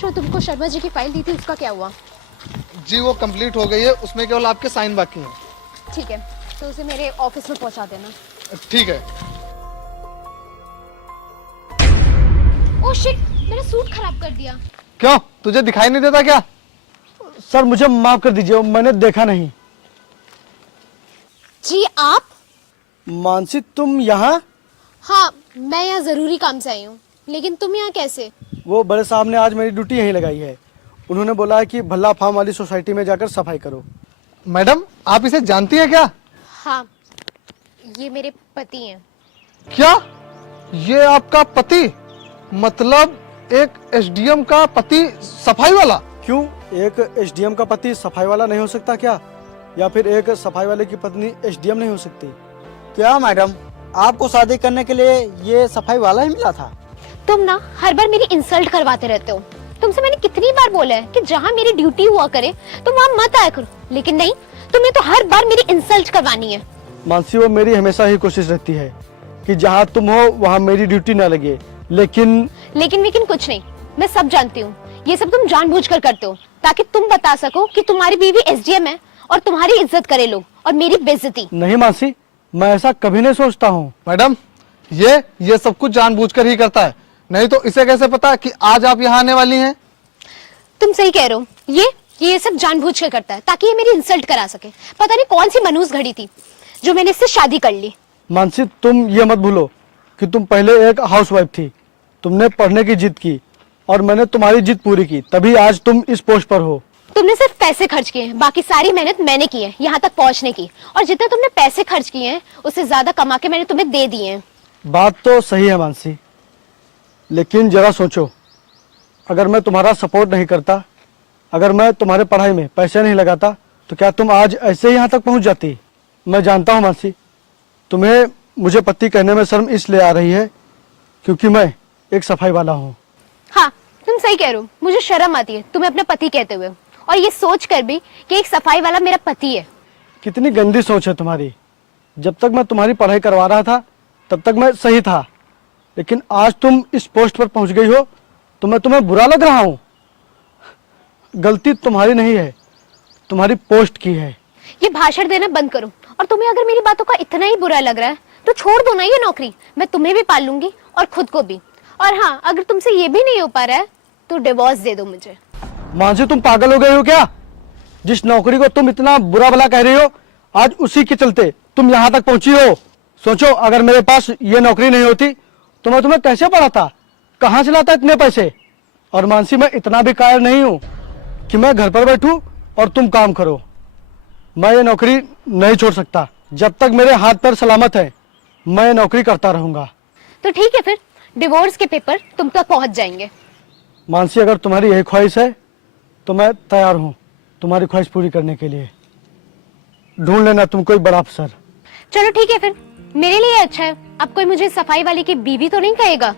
जो तुमको शर्मा जी की फाइल दी थी उसका क्या हुआ? जी वो कंप्लीट हो गई है, उसमें केवल आपके साइन बाकी हैं। ठीक है, तो उसे मेरे ऑफिस में पहुंचा देना। ठीक है। ओह शिट, मेरा सूट खराब कर दिया। क्यों, तुझे दिखाई नहीं देता क्या? सर मुझे माफ कर दीजिए, मैंने देखा नहीं। जी आप? मानसी तुम यहाँ? हाँ, मैं यहाँ जरूरी काम से आई हूँ, लेकिन तुम यहाँ कैसे? वो बड़े साहब ने आज मेरी ड्यूटी यहीं लगाई है। उन्होंने बोला है कि भल्ला फार्म वाली सोसाइटी में जाकर सफाई करो। मैडम आप इसे जानती हैं क्या? हाँ, ये मेरे पति हैं। क्या ये आपका पति? मतलब एक एसडीएम का पति सफाई वाला? क्यों, एक एसडीएम का पति सफाई वाला नहीं हो सकता क्या? या फिर एक सफाई वाले की पत्नी एसडीएम नहीं हो सकती? क्या मैडम, आपको शादी करने के लिए ये सफाई वाला ही मिला था? तुम ना हर बार मेरी इंसल्ट करवाते रहते हो। तुमसे मैंने कितनी बार बोला है कि जहाँ मेरी ड्यूटी हुआ करे तुम वहाँ मत आया करो, लेकिन नहीं, तुम्हें तो हर बार मेरी इंसल्ट करवानी है। मानसी वो मेरी हमेशा ही कोशिश रहती है कि जहाँ तुम हो वहाँ मेरी ड्यूटी ना लगे, लेकिन कुछ नहीं, मैं सब जानती हूँ। ये सब तुम जानबूझकर करते हो ताकि तुम बता सको कि तुम्हारी बीवी एसडीएम है और तुम्हारी इज्जत करे लोग और मेरी बेइज्जती। नहीं मानसी, मैं ऐसा कभी नहीं सोचता हूँ। मैडम ये सब कुछ जानबूझकर ही करता है, नहीं तो इसे कैसे पता कि आज आप यहाँ आने वाली हैं? तुम सही कह रहे हो, ये सब जानबूझ कर करता है ताकि ये मेरी इंसल्ट करा सके। पता नहीं कौन सी मनहूस घड़ी थी जो मैंने इससे शादी कर ली। मानसी तुम ये मत भूलो कि तुम पहले एक हाउसवाइफ थी। तुमने पढ़ने की जिद की और मैंने तुम्हारी जिद पूरी की, तभी आज तुम इस पोस्ट पर हो। तुमने सिर्फ पैसे खर्च किए हैं, बाकी सारी मेहनत मैंने की है यहाँ तक पहुँचने की, और जितने तुमने पैसे खर्च किए हैं उससे ज्यादा कमा के मैंने तुम्हें दे दिए हैं। बात तो सही है मानसी, लेकिन जरा सोचो, अगर मैं तुम्हारा सपोर्ट नहीं करता, अगर मैं तुम्हारे पढ़ाई में पैसे नहीं लगाता, तो क्या तुम आज ऐसे यहाँ तक पहुँच जाती? मैं जानता हूँ मानसी, तुम्हें मुझे पति कहने में शर्म इसलिए आ रही है क्योंकि मैं एक सफाई वाला हूँ। हाँ, तुम सही कह रहे हो, मुझे शर्म आती है तुम्हें अपना पति कहते हुए, और ये सोच कर भी कि एक सफाई वाला मेरा पति है। कितनी गंदी सोच है तुम्हारी। जब तक मैं तुम्हारी पढ़ाई करवा रहा था तब तक मैं सही था, लेकिन आज तुम इस पोस्ट पर पहुंच गई हो तो मैं तुम्हें बुरा लग रहा हूँ। गलती तुम्हारी नहीं है, तुम्हारी पोस्ट की है। ये भाषण देना बंद करो, और तुम्हें अगर मेरी बातों का इतना ही बुरा लग रहा है तो छोड़ दो ना ये नौकरी। मैं तुम्हें भी पाल लूंगी और खुद को भी। और हाँ, अगर तुमसे ये भी नहीं हो पा रहा है तो डिवोर्स दे दो मुझे। मानसी तुम पागल हो गई हो क्या? जिस नौकरी को तुम इतना बुरा भला कह रही हो, आज उसी के चलते तुम यहाँ तक पहुंची हो। सोचो, अगर मेरे पास ये नौकरी नहीं होती तो मैं तुम्हें कैसे पढ़ाता, कहाँ से लाता इतने पैसे? और मानसी मैं इतना भी कायर नहीं हूँ कि मैं घर पर बैठूं और तुम काम करो। मैं ये नौकरी नहीं छोड़ सकता। जब तक मेरे हाथ पैर सलामत है मैं ये नौकरी करता रहूंगा। तो ठीक है, फिर डिवोर्स के पेपर तुम तक पहुंच जाएंगे। मानसी अगर तुम्हारी यही ख्वाहिश है तो मैं तैयार हूँ तुम्हारी ख्वाहिश पूरी करने के लिए। ढूंढ लेना तुम कोई बड़ा अफसर। चलो ठीक है, फिर मेरे लिए अच्छा है, अब कोई मुझे सफाई वाले की बीवी तो नहीं कहेगा।